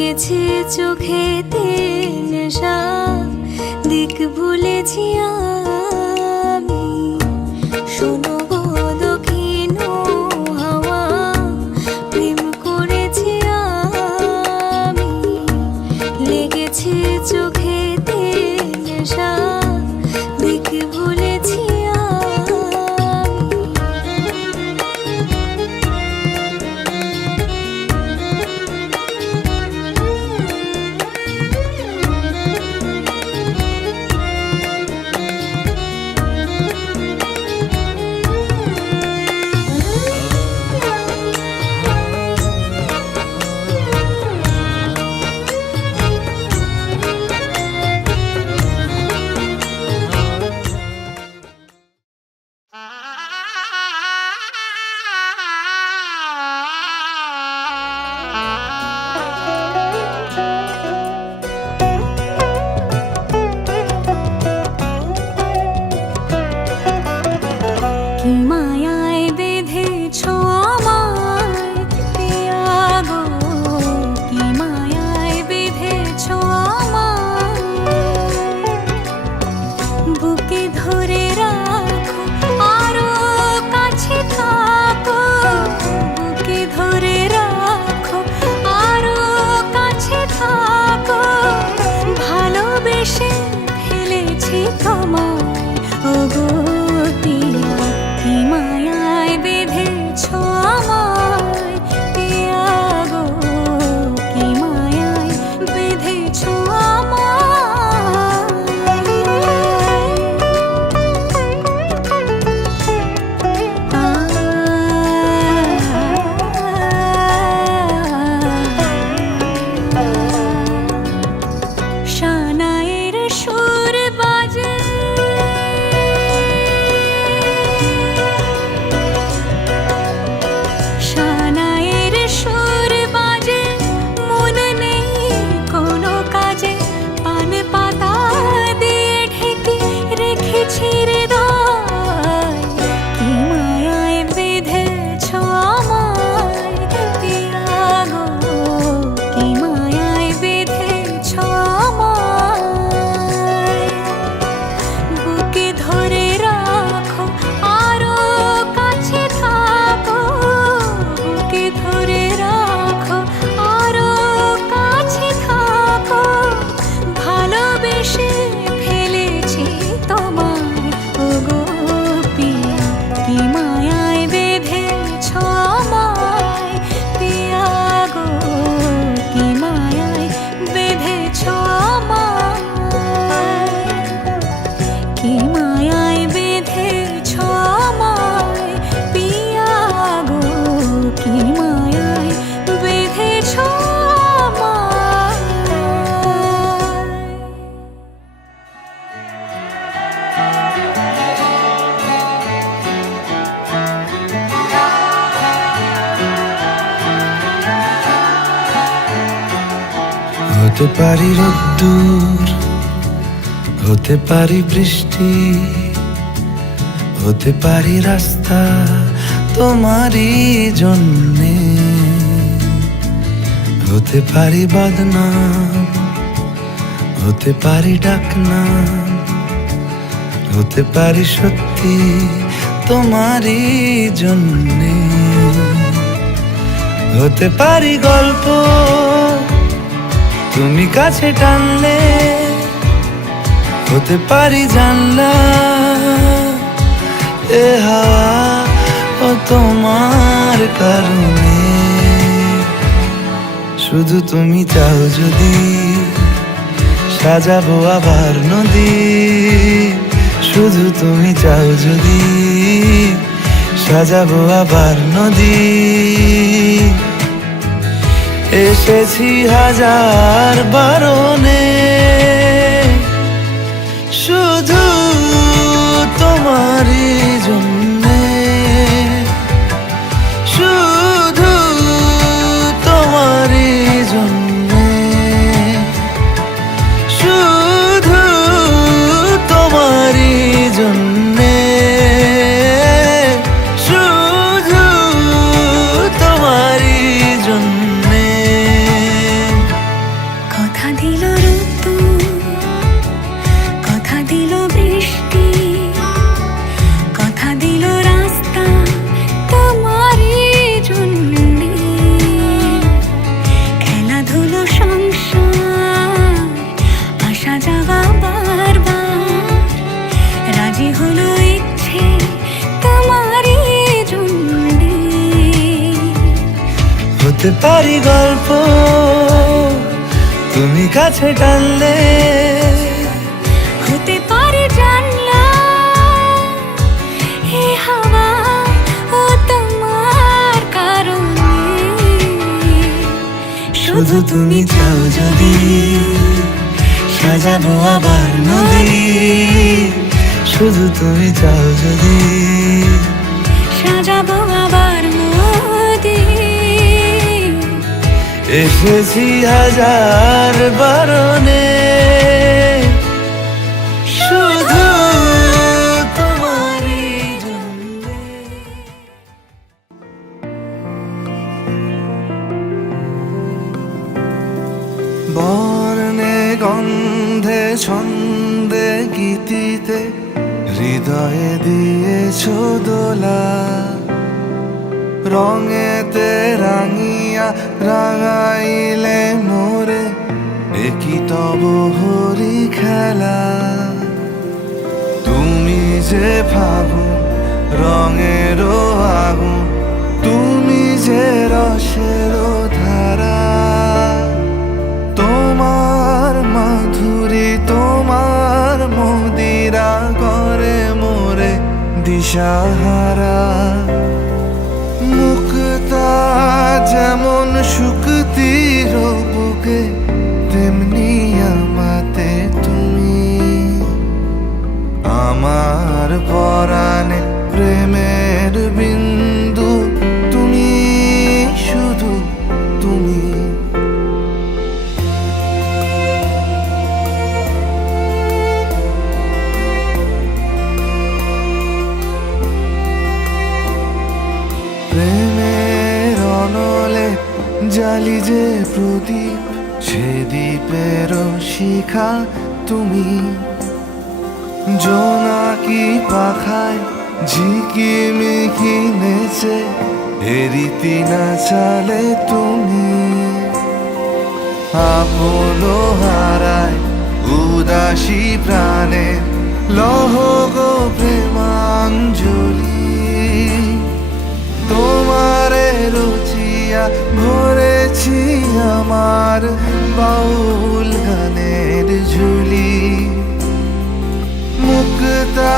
লেগেছে চোখেতে নেশা, দিক ভুলেছি আমি। শোনো গো দক্ষিণ হাওয়া, প্রেম করেছি আমি। লেগেছে চোখেতে নেশা, দিক ভুলেছি হতে পারি রোদ্দুর, হতে পারি বৃষ্টি, হতে পারি রাস্তা তোমারই জন্যে, হতে পারি বদনাম, হতে পারি ডাকনাম, হতে পারি সত্যি তোমারই জন্যে, হতে পারি গল্প তুমি কাছে টানলে, হতে পারি জানলা এ হাওয়া ও তোমার কারণে। শুধু তুমি চাও যদি সাজাবো আবার নদী, শুধু তুমি চাও যদি সাজাবো আবার নদী। এসেছি হাজার বারণে, শুধু তোমারই জন্যে, শুধু তোমারই জন্যে, শুধু তোমারই জন্যে, শুধু তোমারই জন্যে। গল্প তুমি কাছে টানলে হতে পারে জানলা হে হাওয়া ও তোমার কারণে শুধু তুমি চাও যদি সাজাবো আবার নদী শুধু তুমি চাও যদি সাজাবো আবার নদী এসেছি হাজার বারণে শুধু তোমারই জন্যে। বর্ণে গন্ধে ছন্দে গীতিতে হৃদয়ে দিয়েছ দোলা রঙেতে রাঙিয়া রাঙাইলে মোরে একই তব হরি খেলা তুমি যে ফাগুন রঙেরও আগুন তুমি যে রসেরও ধারা তোমার মাধুরী তোমার মদিরা করে মোরে দিশাহারা মুক্তা যেমন শুকতির বুকে তেমনি আমাতে তুমি আমার পরাণে প্রেমের বিন্দু তুমি শুধু তুমি প্রেমের অনলে জালি যে প্রদীপ সে দ্বীপের শিখা তুমি জোনাকি পাখায় ঝিকিমিকি নেচে এরিতি না চালে তুমি আপন হারায় উদাসী প্রাণে লহ গো প্রেমাঞ্জলি তোমারে রুচিয়া ভরেছি আমার বাউল গানের ঝুলি মুক্তা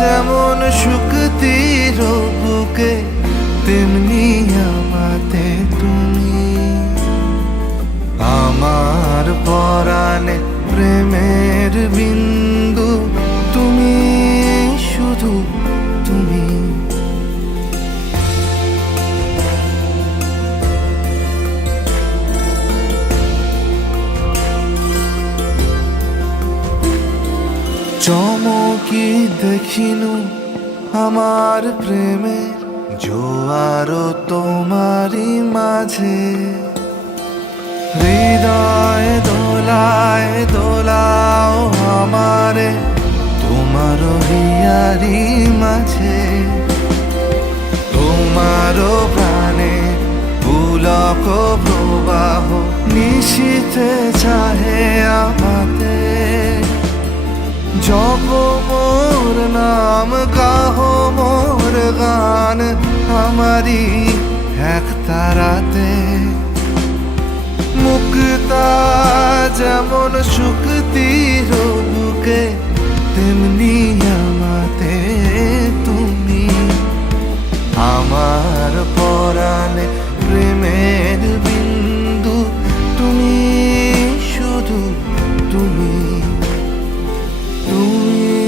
যেমন শুকতির বুকে তেমনি আমাতে তুমি আমার পরাণে প্রেমের বিন্দু তুমি শুধু তুমি চমকি দেখিনু আমার প্রেমের জোয়ার তোমারই মাঝে হৃদয় দোলায় দোলাও আমারে তোমার হিয়ারি মাঝে তোমার প্রাণে পুলক প্রবাহ নিশীথে চাহে আমাতে জপ মোর নাম গাহ মোর গান আমারি এক তারাতে মুক্তা যেমন শুকতির বুকে তেমনি আমাতে তুমি আমার পরাণে প্রেমের বিন্দু তুমি শুধু তুমি তুমি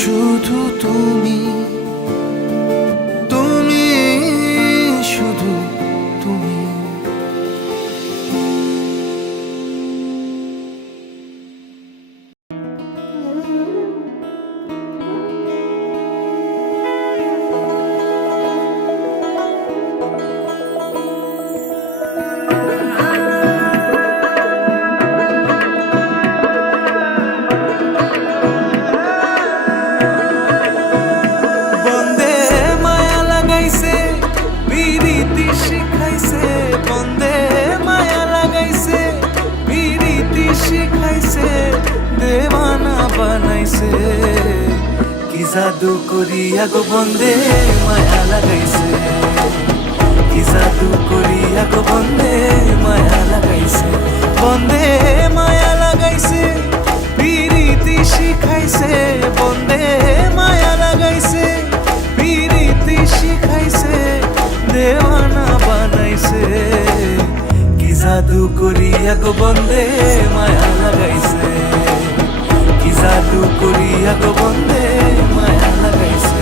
শুধু তুমি তুমি শুধু তুমি জাদু করিয়া গো বন্দে মায়া লাগাইছে কি জাদু করিয়া গো বন্দে মায়া লাগাইছে, বন্দে মায়া লাগাইছে, পিরিতি শিখাইছে, বন্দে মায়া লাগাইছে, পিরিতি শিখাইছে, দেওয়ানা বানাইছে। কি জাদু করিয়া গো বন্দে মায়া লাগাইছে, কি জাদু করিয়া গো বন্দে মায়া লাগাইছে।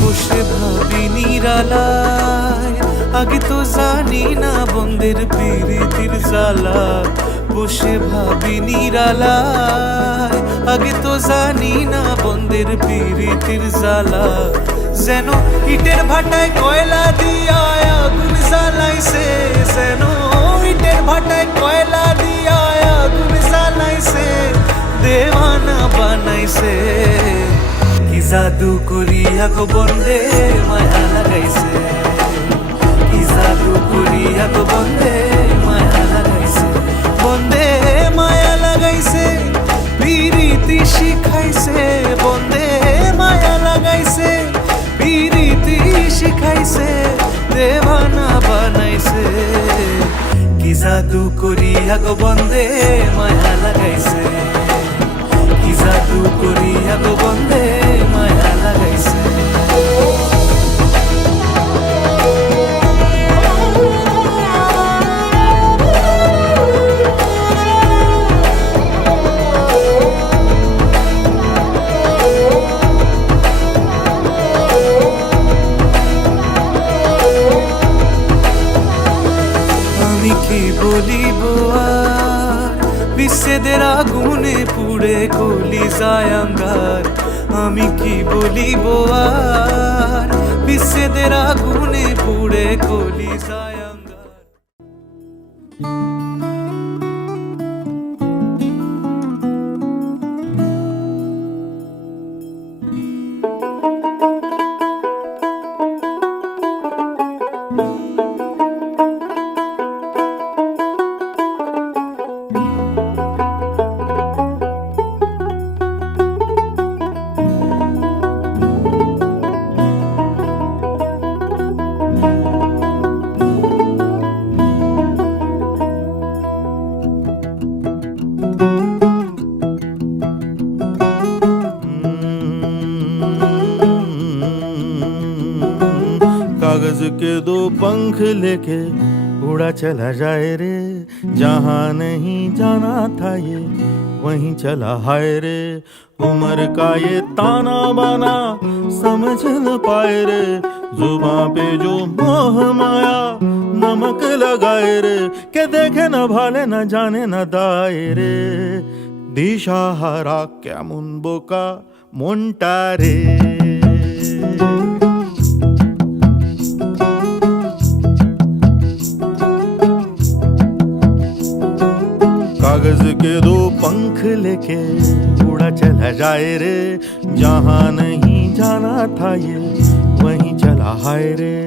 বসে ভাবি নিরালায়, আগে তো জানি না বন্দের প্রীতির জ্বালা। বসে ভাবি নিরালায়, আগে তো জানি না বন্দের প্রীতির জ্বালা। যেন ইটের ভাটায় কয়লা দিয়া আগুন জ্বালাইছে, যেন ইটের ভাটায় কয়লা দিয়া আগুন জ্বালাইছে, দেওয়ানা বানাইছে। কি জাদু করিয়া গো বন্দে মায়া লাগাইছে, কি জাদু করিয়া গো বন্দে মায়া লাগাইছে, বন্দে মায়া লাগাইছে, পিরিতি শিখাইছে, বন্দে মায়া লাগাইছে, পিরিতি শিখাইছে, দেওয়ানা বানাইছে। কি জাদু করিয়া গো বন্দে মায়া লাগাইছে, কি জাদু করিয়া গো বন্দে মায়া লাগাইছে। আমি কি বলিব আর, বিচ্ছেদের আগুনে পুড়ে কলিজায় আঙ্গার। আমি কি বলিব আর, বিচ্ছেদের আগুনে পুড়ে কলিজায় আঙ্গার। कागज के दो पंख लेके उड़ा चला जाए रे, जहाँ नहीं जाना था ये वहीं चला हाय रे। उम्र का ये ताना बाना समझ न पाए रे, जुबां पे जो मोह माया नमक लगाए रे, के देखे न भाले न जाने न दाए रे। दिशाहारा केमन बोका মনটা রে। कागज के दो पंख लेके उड़ा चला जाए रे, जहाँ नहीं जाना था ये वहीं चला हाय रे।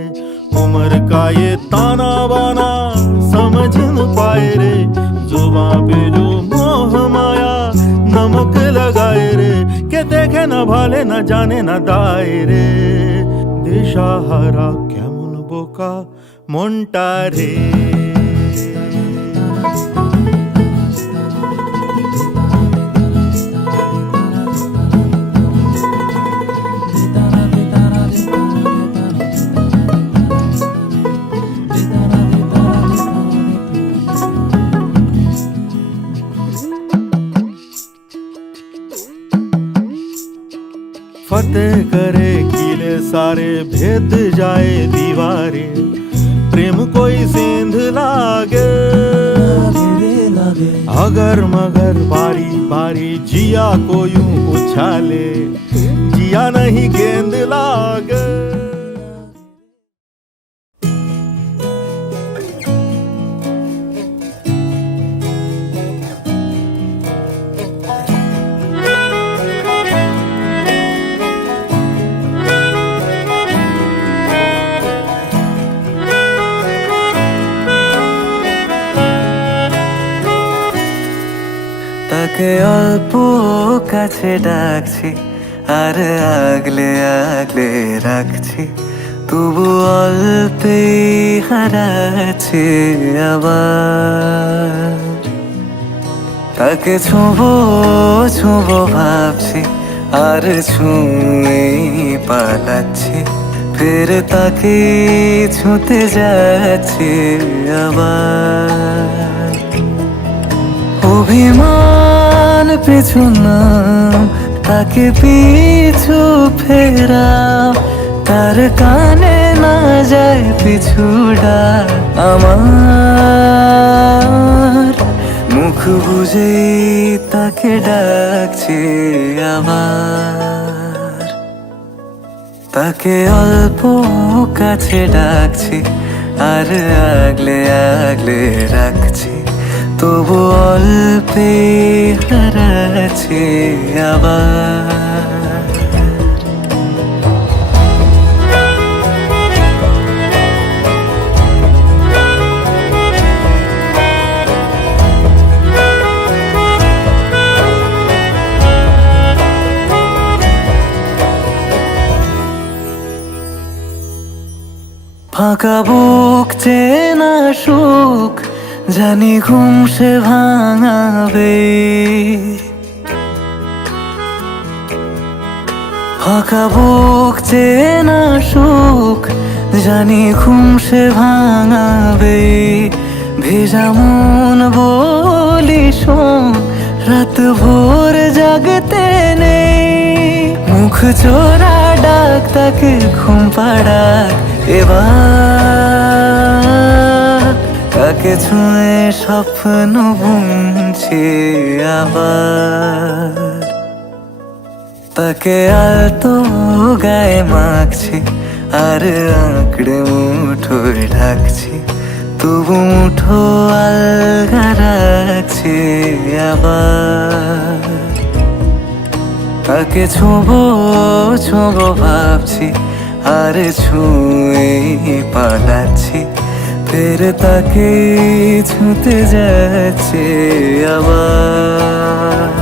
उम्र का ये ताना बाना समझ न पाए रे, जुबां पे जो मोह माया नमक लगाए रे, के देखे न भाले न जाने न दाए रे। दिशाहारा केमन बोका মনটা রে। फतेह करे किले सारे, भेद जाए दीवारें, प्रेम कोई सेंध लागे, अगर मगर बारी बारी जिया को यूं उछाले, जिया नहीं गेंद लागे। তাকে অল্প কাছে ডাকছি আর আগলে আগলে রাখছি, তবু অল্পে হারাচ্ছে আবার। তাকে ছোঁবো ছোঁবো ভাবছি আর ছুঁয়ে পালাচ্ছি, ফের তাকে ছুঁতে যাচ্ছে আবার। অভিমান পিছু না, তাকে পিছু ফেরাও, তার কানে না যায় পিছুডা আমার। মুখ বুঝে তাকে ডাকছে আবার। তাকে অল্প কাছে ডাকছি আর আগলে আগলে রাখছি, তবু অল্পে হারাচ্ছে আবার। ফাঁকা বুক চেনা সুখ জানি ঘুম সে ভাঙাবে, ফাঁকা বুক চেনা সুখ জানি ঘুম সে ভাঙাবে। ভেজা মন বলি শোন, রাত ভোর জাগতে নেই, মুখ চোরা ডাক তাকে ঘুম পাড়াক এবার। তাকে ছুঁয়ে স্বপ্ন বুনছি আবার। তাকে আলতো গায়ে মাখছি আর আঁকড়ে মুঠোয় ঢাকছি, তবু মুঠো আলগা রাখছি আবার। তাকে ছোঁবো ছোঁবো ভাবছি আর ছুঁয়ে পালাচ্ছি, ফের তাকে ছুঁতে যাচ্ছে আবার।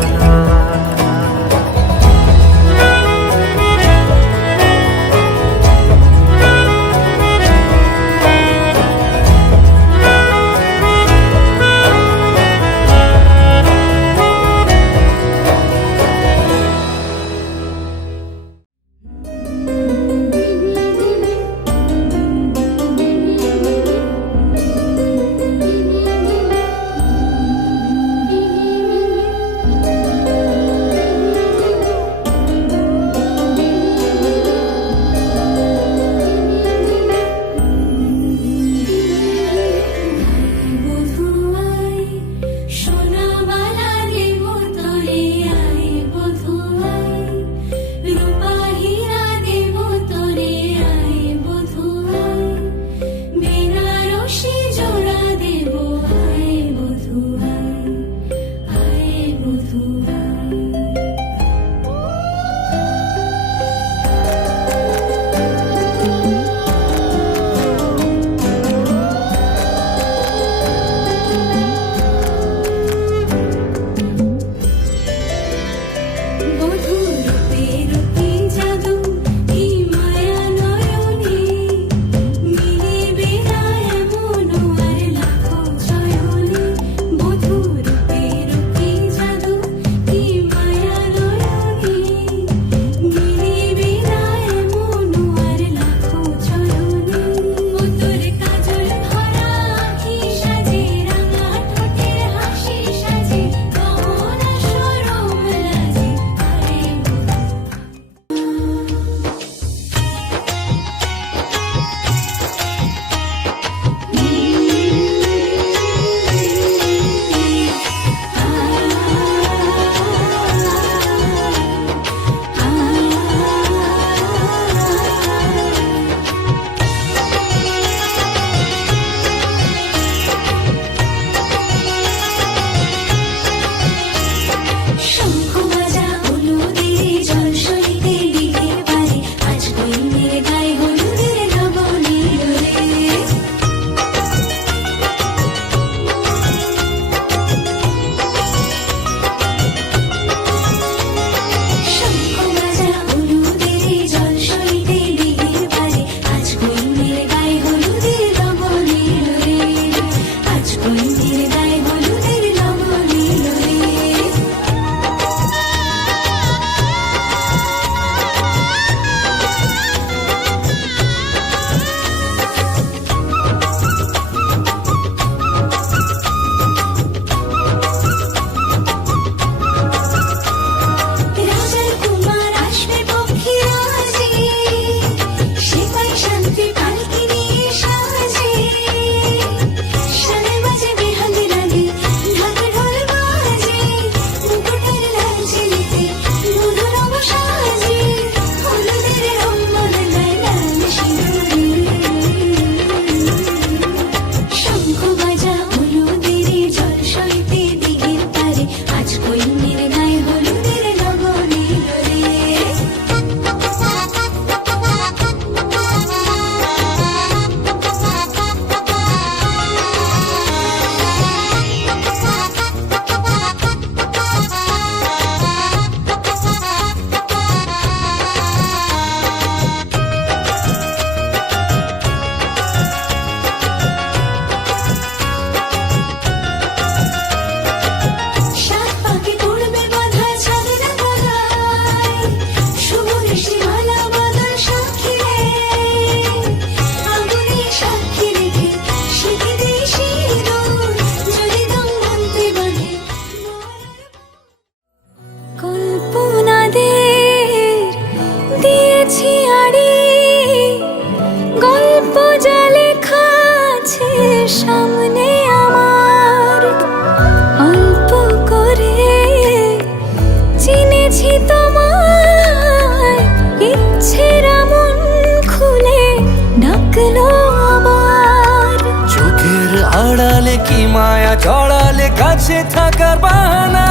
লাগলো আবার। চোখের আড়ালে কি মায়া জড়ালে কাছে থাকার বাহানা।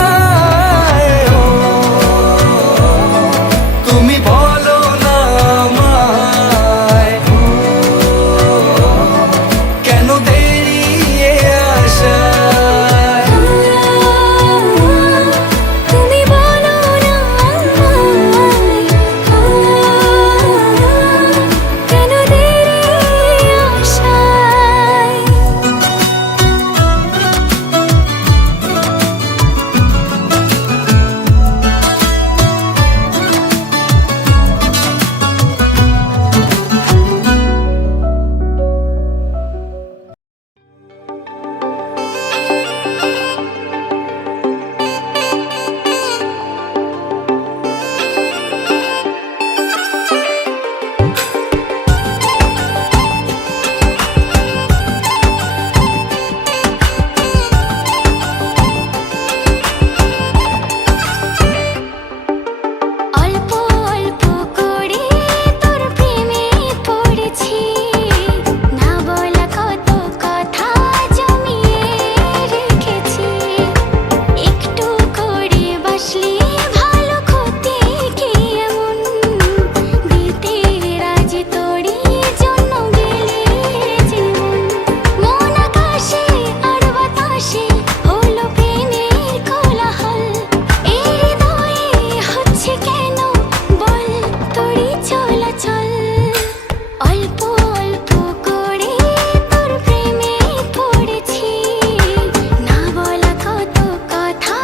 তুমি বলো না আমায়, কেন দেরি এ আশায়? তুমি বলো না আমায়, কেন দেরি আশায়? অল্প অল্প করে তোর প্রেমে পড়েছি, না বলা কত কথা জমিয়ে রেখেছি। একটু করে বাসলি ভালো ক্ষতি কি এমন, দিতে রাজি তোরই জন্য গেলে জীবন। মন আকাশে আর বাতাসে হলো প্রেমের কোলাহল, এই হৃদয়ে হচ্ছে কেন বল তোরই চলাচল। অল্প অল্প করে তোর প্রেমে পড়েছি, না বলা কত কথা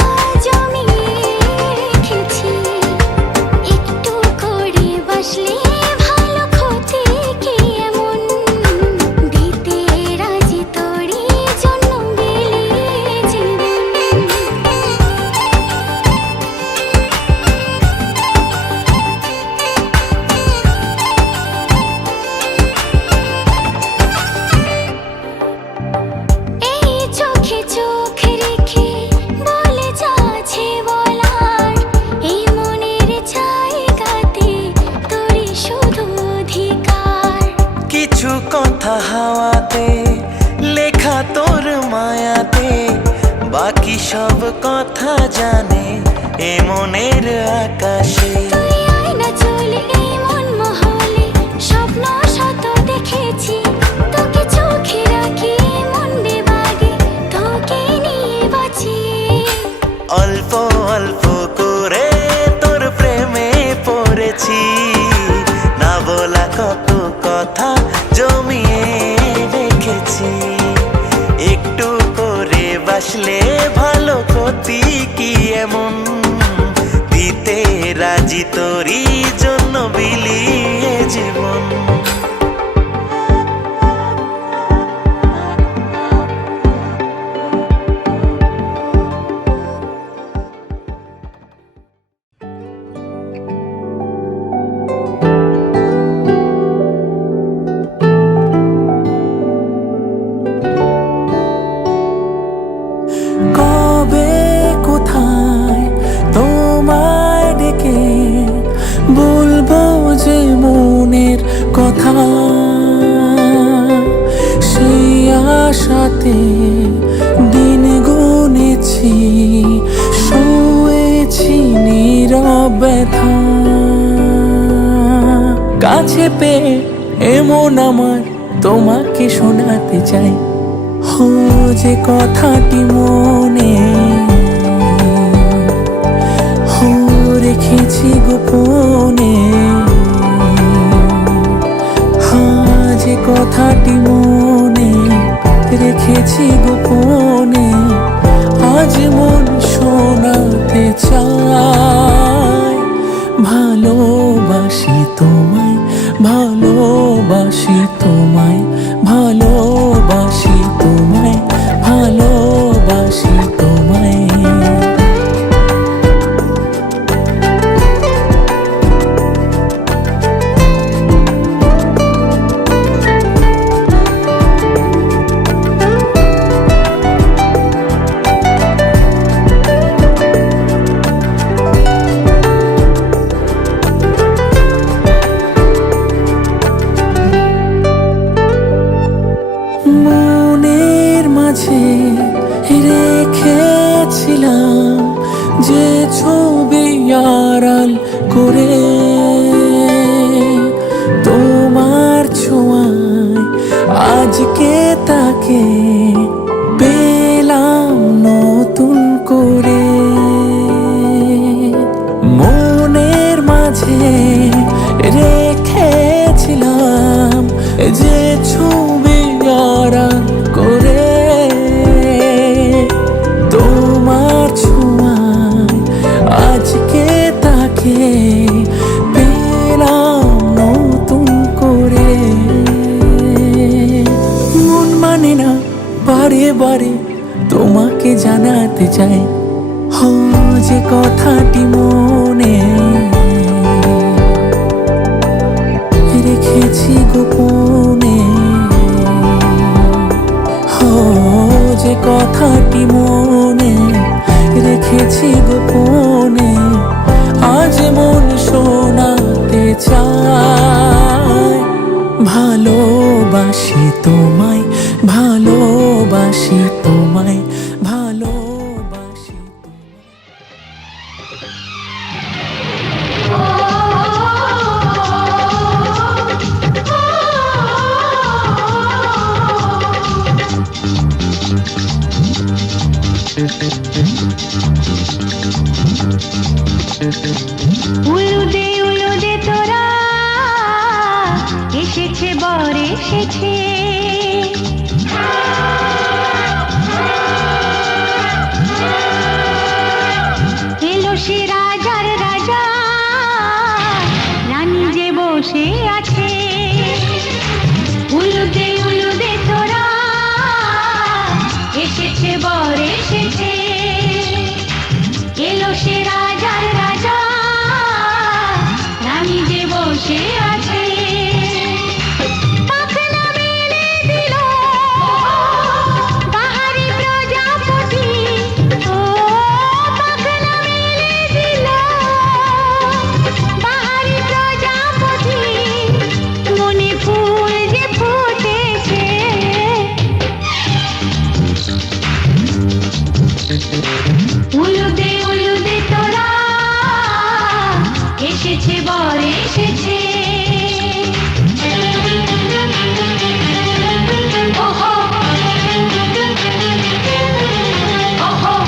জমিয়ে রেখেছি। একটু করে বাসলে ভালো ক্ষতি কি এমন, দিতে রাজি তোরই জন্য গেলে জীবন। এই চোখে চোখ রেখে বলে যাচ্ছে বলার, এই মনের জায়গাতে তোরই শুধু অধিকার। কিছু কথা হাওয়াতে লেখা তোর মায়াতে, বাকি সব কথা জানে এ মনের আকাশে। তুই আয় না চলে এই মন মহলে, স্বপ্ন শত দেখেছি, তোকে চোখে রাখি মন বিভাগে, তোকে নিয়ে বাঁচি। অল্প অল্প করে তোর প্রেমে পড়েছি, না বলা কত কথা জমিয়ে রেখেছি। একটু করে বাসলে ভালো ক্ষতি কি এমন, দিতে রাজি তোরই জন্য বিলিয়ে জীবন। কবে কোথায় তোমায় ডেকে বলবো যে মনের কথা, সেই আশাতে দিন গুনেছি, শুয়েছি নীরব ব্যথা। কাছে পেয়ে এমন আমার তোমাকে শোনাতে চাই, হো যে কথাটি মনে হো রেখেছি গোপনে। হ্যাঁ যে কথাটি মনে রেখেছি গোপনে, আজ মন শোনাতে চায়। ভালোবাসি তোমায়, ভালোবাসি তোমায়, ভালোবাসি তোমায়, ভালোবাসি তোমায়। যে ছবি আড়াল করে তোমার ছোঁয়ায় আজকে তাকে পেলাম নতুন করে। মনের মাঝে রেখেছিলাম যে ছবি আড়াল করে তোমার ছোঁয়ায় আজকে তাকে পেলাম নতুন করে। মন মানে না বারে বারে তোমাকে জানাতে চাই, যে কথাটি মনে রেখেছি গোপনে, যে কথাটি মনে রেখেছি গোপনে, আজ মন শোনাতে চায়। ভালোবাসি তোমায়, ভালোবাসি তোমায়, ভালোবাসি উলুদে তোরা এসেছে বর এসেছে, এলো সে রাজার রাজা, রানী যে বসে আছে। উলুদে তোরা এসেছে বর এসেছে, এলো সে রাজার রাজা, রানী যে বসে আছে। পাখনা মেলে দিল বাহারি প্রজাপতি, ও পাখনা মেলে দিল বাহারি প্রজাপতি, মনে ফুল যে ফুটেছে। উলুদে তোরা এসেছে বর এসেছে। ওহো ওহো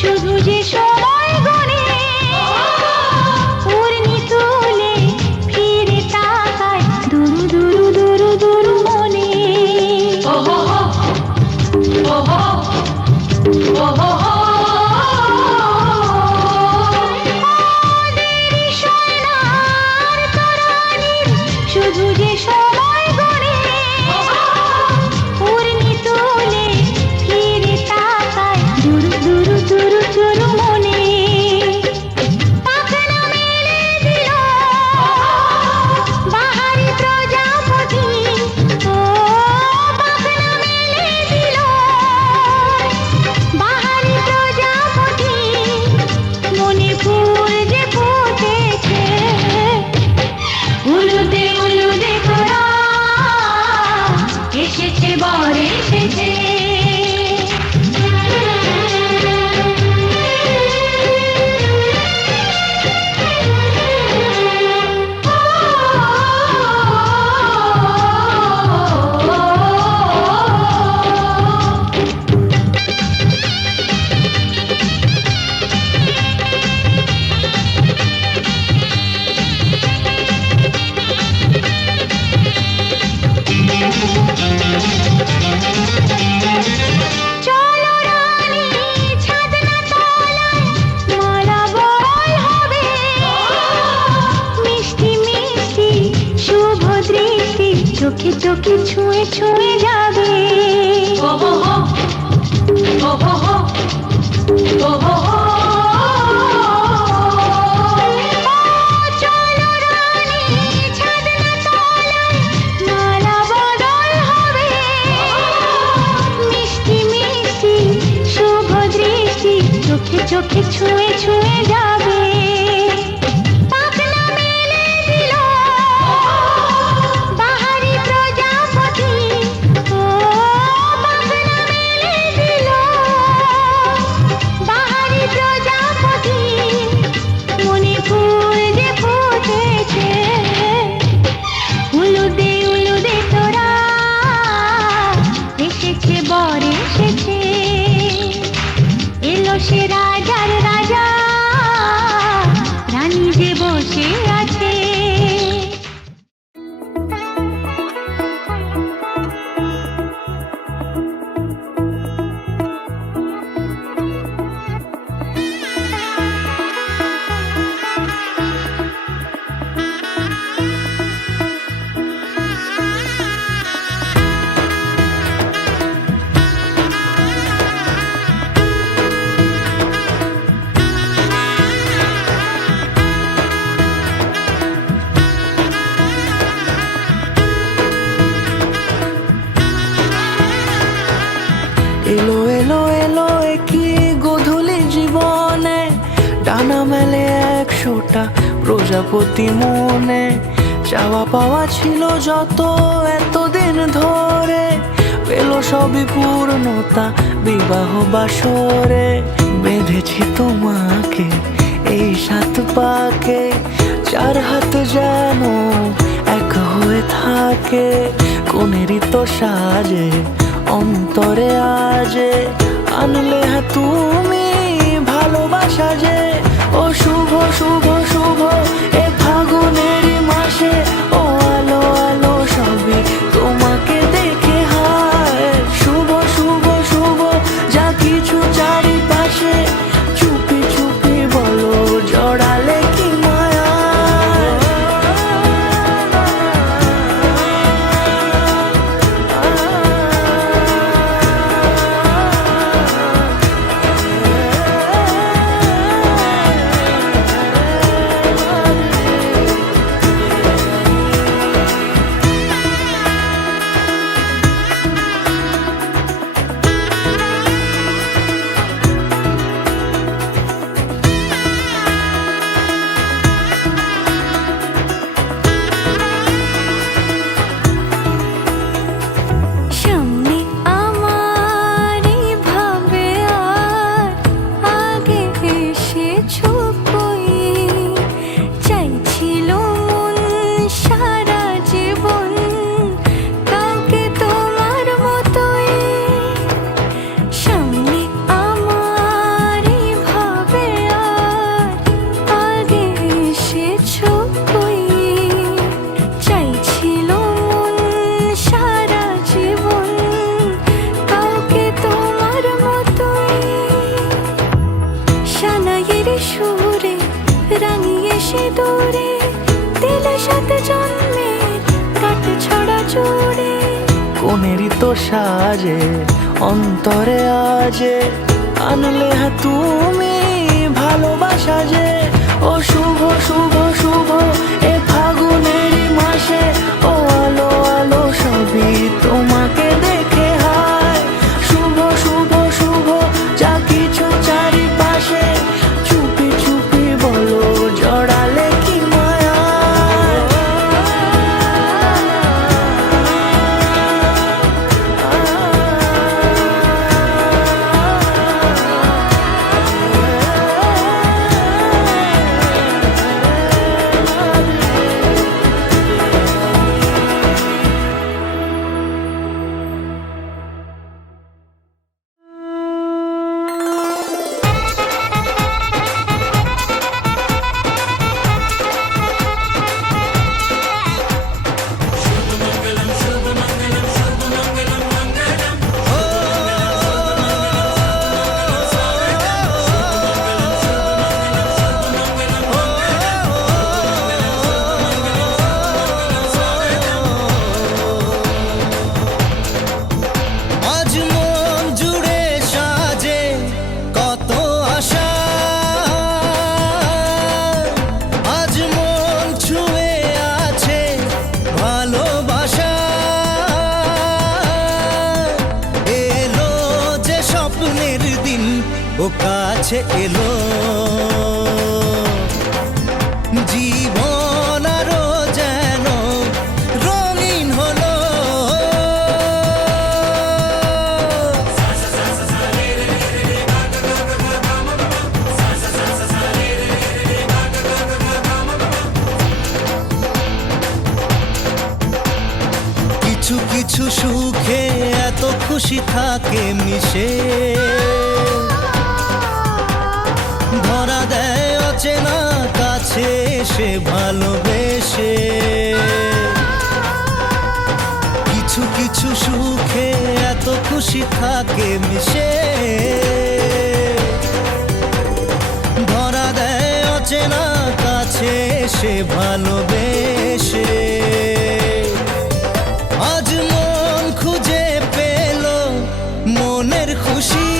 শুধু যে সময় গনে, উর্মি তুলে ফিরে তাকায় দুরু দুরু দুরু দুরু মনে। ওহো ওহো ওহো দেরি সোনার তরানির শুধু যে সময় গনে, উর্মি তুলে ফিরে তাকায় দুরু দুরু দুরু দুরু মনে। পাখনা মেলে দিল বাহারি প্রজাপতি, ও পাখনা মেলে দিল বাহারি প্রজাপতি, মনে ফুল যে ফুটেছে। উলুদে তোরা এসেছে বর এসেছে। চলো রানী ছাদনা তলায় মালা বরণ হবে, মিষ্টি মিষ্টি শুভ দৃষ্টি চোখে চোখে ছুঁয়ে ছুঁয়ে ছুঁয়ে ছুঁয়ে যাবে পাখনা মেলে দিল বাহারি প্রজাপতি ও পাখনা মেলে দিল বাহারি প্রজাপতি মনে ফুল যে ফুটেছে উলুদে তোরা এসেছে বর এসেছে এলো সে রাজার রাজা রানী যে বসে আছে এলো এলো এলো কি গোধূলি জীবনে ডানা মেলে 100টা প্রজাপতি মনে চাওয়া পাওয়া ছিল যত এতদিন ধরে পেলো সবই পূর্ণতা বিবাহ বাসরে বেঁধেছি তোমাকে এই 7 পাকে 4 হাত যেন এক হয়ে থাকে কোনেরই তো সাজে অন্তরে আজে আনলে তুমি ভালোবাসা যে ও শুভ শুভ শুভ এ ফাগুনেরই মাসে ও আলো আলো সবই তোমাকে দেখে হায় শুভ শুভ শুভ যা কিছু চারিপাশে চুপি চুপি বলো জড়ালে কি মায়া সামনে আমার ভাবে আর আগে এসেছো কই চাইছিল মন সারা জীবন কাউকে তোমার মতোই সামনে আমার ভাবে আর আগে এসেছো কই চাইছিল মন সারা জীবন কাউকে তোমার মতোই সানাইয়ের সুরে রাঙিয়ে সে দূরে দিলে 7 জন্মের কাট ছড়া জুড়ে কোনেরই তো সাজে অন্তরে আজে আনলে তুমি ভালোবাসা যে ও শুভ শুভ শুভ এ ফাগুনেরই মাসে ও আলো আলো সবই তোমাকে দেখে হায় শুভ শুভ শুভ যা কিছু চারিপাশে চুপি চুপি বলো জড়ালে কি মায়া ও কাছে এলো জীবন আরো যেন রঙিন হলো। কিছু কিছু সুখে এত খুশি থাকে মিশে, ধরা দেয় অচেনা কাছে সে ভালোবেসে। কিছু কিছু সুখে এত খুশি থাকে মিশে, ধরা দেয় অচেনা কাছে সে ভালোবেসে। আজ মন খুঁজে পেল মনের খুশি,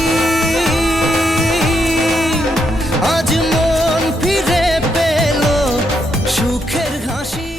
আজ মন ফিরে পেল সুখের হাসি।